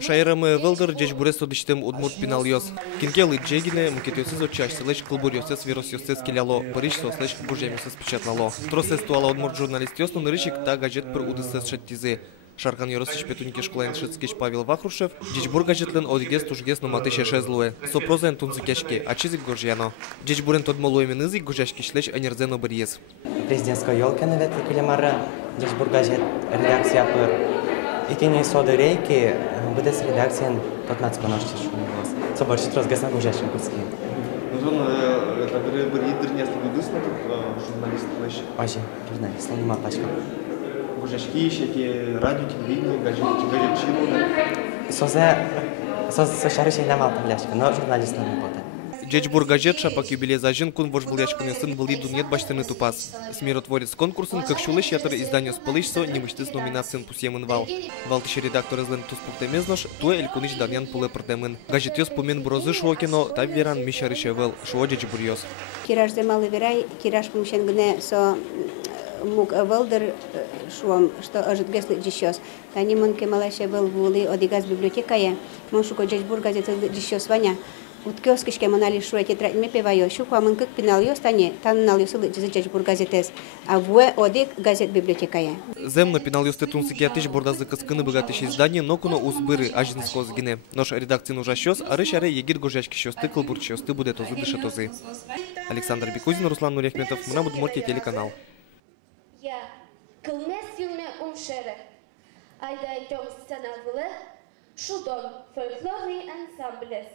Шайрамы Велдер дечь бурес одичтем удмурт пиналиос. Кинкелы джегине мукетиосыз отчасылыш кылбурьосыз вирусьосыз келяло. Париж сослыш гужемисыз печатнало. Тросез туала удмурт журналистиос но рычик та гаджет пр удысыз шаттизы. Шаркан Yorosich петуньки школайн шицкич Павел Вахрушев, Дичбур гаджетлен одигес тужгес номатыше шезлуе. Сопрозен тунцукешки, а чизик горжьяно. Дичбурен тодмолуемен ызик гужашки шлеч энерзено барьез. Президентская елка на ветке килимара, Дичбур гаджет реакция пр. Итини соды рейки, будет с редакцией тот нацпоношчи шумилось. Соборщит разгас на гужашем куски. Ну, это был лидер несколько дыснутых журналистов. Ожи, журналист, он не мапачка. Гужашки, всякие радио, телевидение, гаджет чиру. Созе шарыш не мал пляшка, но журналист не работает. Дичбур гаджет шапак юбилей зажен кун вож был яшкуный сын был иду нет баштаны тупас. Смиротворец конкурсын, как шулыш ятыр изданию спалышсо, не мышты с номинацией пусьемын вал. Валтыше редактор излен туспуктемезнош, туе элькуныч данян пуле продемен. Гаджет ёс помен брозы шуокино, та веран мишарыше вел, шуо дичбур ёс. Кираж демалы верай, кираж помещен гне со мук велдер шуом, что ожит гесли дичёс. Тани монке малаще вел вули одигаз библиотекая, моншуко дичбур газет дичёс ваня. Вот киоскишке манали шуе тетрадь me певаю, шука ман как пинальёс тане, таналёс дичбур газетес, а вуе одик газет библиотекая. Земно пиналёс тетунсики атыш бордазы кыскыны богатыш издание, но куно узбыры ажинско згине. Нож редакцин ужащёс, а рышаре егит гужашки щёсты, кылбурчёсты будет озы дышатозы. Александр Бекузин, Руслан Нурехметов, Мнамудмуртия, телеканал. Я кылмес юлме умшере, айда идём сцена вылы, шудон фольклорный ансамблес.